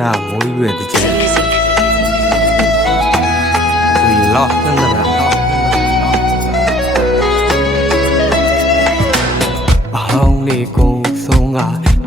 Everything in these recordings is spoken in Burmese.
ဒါမိုးရွယ်တဲ့ကျန်ဝီလောနန္ဒရာအဟောင်းလေးကုန်ဆုံးက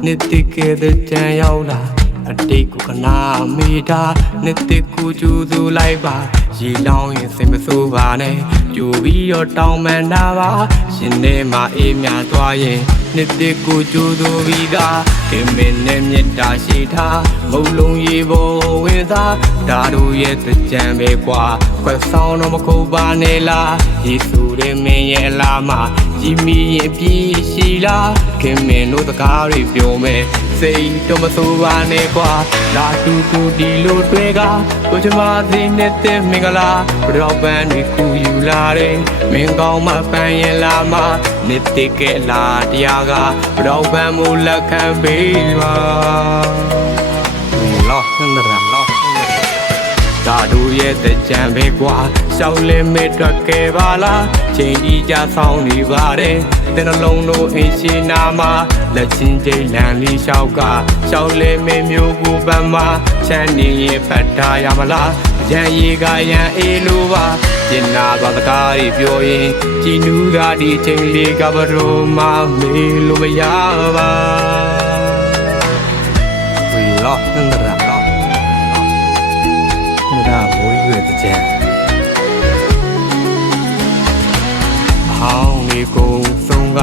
နှစ်တကယ်တဲ့ကြံရောက်လာအတိတ်ကိုခနာမိတာနှစ်တကူကျူသူလိုက်ပါရေလောင်းရင်စိတ်မဆိုးပါနဲ့ကြိုပြီးတော့တောင်းပန်တာပါရှင်ထဲမှာအေးမြသွားရင်နှစ်တကူကျူသူပြီးသားခင်မင်းနဲ့မြတ်တာရှိထားမုံလုံးရေပေါ်ဝင်သားဒါတို့ရဲ့တကြံပဲကွာခွက်ဆောင်တော့မခုတ်ပါနဲ့လားယေစုရဲ့မင်းရဲ့လာမကြီးမီရင်ပြည့်ရှိလားခင်မင်းတို့တကားတွေပြောမယ်စိတ်တော့မဆိုးပါနဲ့ကွာလာတူတူဒီလိုတွေကကိုချမသိနေတဲ့မင်္ဂလာဘရောက်ပန်းတွေခုယူလာတယ်မင်းကောင်းမှပန်းရင်လာမနှစ်တကယ်လာတရားကဘရောက်ပန်းမူလက်ခံပေးပါလောဟန္ဒရာလောဒါတို့ရဲ့တကြံပဲကွာရှောက်လင်းမဲ့ထွက်ခဲ့ပါလားချိန်ကြီးကြဆောင်နေပါတယ်တဲ့နှလုံးတို့အင်းရှိနာမှာလက်ချင်းကျိလန်လီလျှောက်ကရှောက်လင်းမဲ့မျိုးကိုပန်းမှာချမ်းနေရင်ဖတ်ထားရမလားရန်ရီကရန်အေးလိုပါကျင်နာသွားတကားတွေပြောရင်ကြည်နူးကဒီချိန်လေးကဘရောမမေးလို့မရပါဝီလောဟန္ဒရာဒါမိုးရွယ်တဲ့ကျန်အဟောင်းလေးကုန်ဆုံးက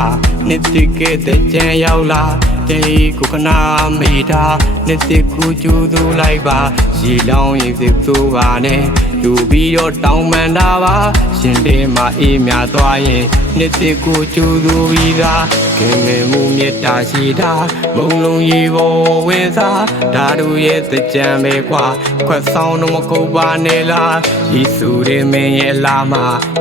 နှစ်တကယ်တဲ့ကျန်ရောက်လာတေကိုခနာမိတာနှစ်တကူကျူသူလိုက်ပါရေလောင်းရင်စိတ်ဆိုးပါနဲ့လူပြီးတော့တောင်းပန်တာပါရှင်တဲမှာအေးမြသွားရင်နှစ်တကူကျူသူပြီးသားခင်မင်းမှုမြတ်တာရှိတာမုံလုံးရေပေါ်ဝင်စားဒါတို့ရဲ့တကြံပဲကွာခွက်ဆောင်တော့မကုတ်ပါနဲ့လားယေစုရဲ့မင်းရဲ့လာမ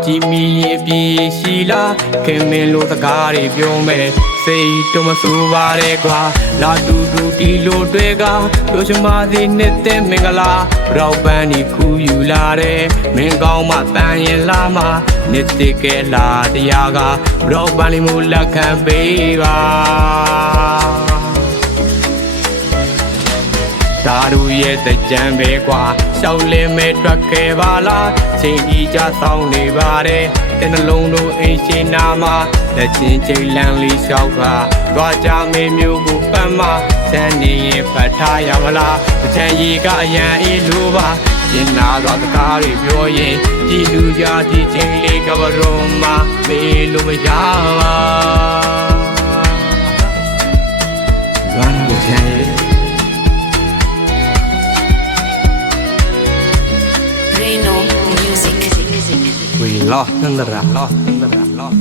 ကြီးမီရင်ပြည့်ရှိလားခင်မင်းလိုတကားတွေပြောမယ်စိတ်တော့မဆိုးပါနဲ့ကွာလာတူတူဒီလိုတွေကတို့ချမသေးနေတဲ့မင်္ဂလာဘရောက်ပန်းဒီခုယူလာတယ်မင်းကောင်းမှပန်းရင်လာမနှစ်တကယ်လာတရားကဘရောက်ပန်းလေးမူလက်ခံပေးပါဒါတို့ရဲ့တကြံပဲကွာရှောက်လင်းမဲ့ထွက်ခဲ့ပါလားချိန်ကြီးကြဆောင်နေပါတယ်တဲ့နှလုံးတို့အိမ်ရှိနာမှာလက်ချင်းကျိလန်လီလျှောက်ကသွားကြမေမျိုးကိုပန်းမချမ်းနေရင်ဖတ်ထားရမလားချမ်းရီကအရန်အေးလိုပါကျင်နာသွားတကားတွေပြောရင်ကြည်လူကြဒီချိန်လေးကဘရောမမေးလို့မရပါဇွမ်းကိုချမ်းဝီလောနန္ဒရာလောနန္ဒရာလော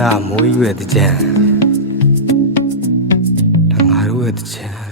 ဒါမိုးရွယ်တဲ့ကျန်ဒါငါတို့ရဲ့တဲ့ကျန်